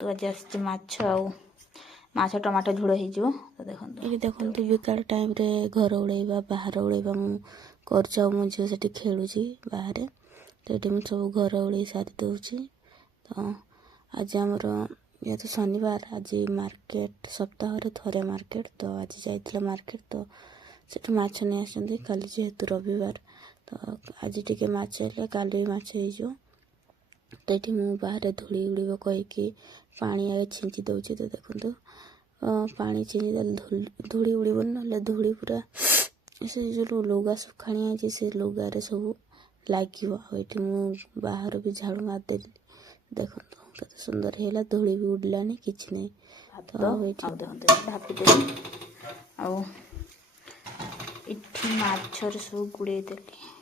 तो आज माछ टमाटो झोल हो देखो विकाल टाइम रे घर उड़ेबा बाहर उड़ेबा मो झील से खेलुँ बाहर तो ये मुझे सब घर उड़े सारी दूसरी। तो आज आमर ये तो शनिवार आज मार्केट सप्ताह थे मार्केट तो आज जाइए मार्केट तो सेठ माछ नहीं आसती काली जेहेतु रविवार तो आज टी माछ काली माछ हो तो ये मुझे बाहर धूली उड़ब कहीकि पानी आगे छिंची दूसरी तो देखो पानी छिंची देले धूली उड़बन ना धूली पूरा से जो लुगा सुखाणी है से लुगारे सब लगे ये मुझे बाहर भी झाड़ू मारदेली देखो कत सुंदर है धूली भी उड़लानी किसी नहीं तो भापीदेली आठी माछर सब गुड़े देली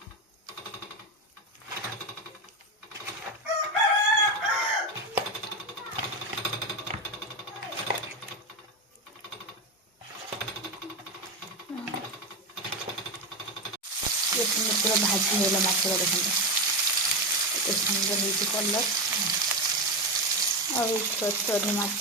पूरा भाजी है माछर देखते एत सुंदर हो कलर और छोट छोट माछ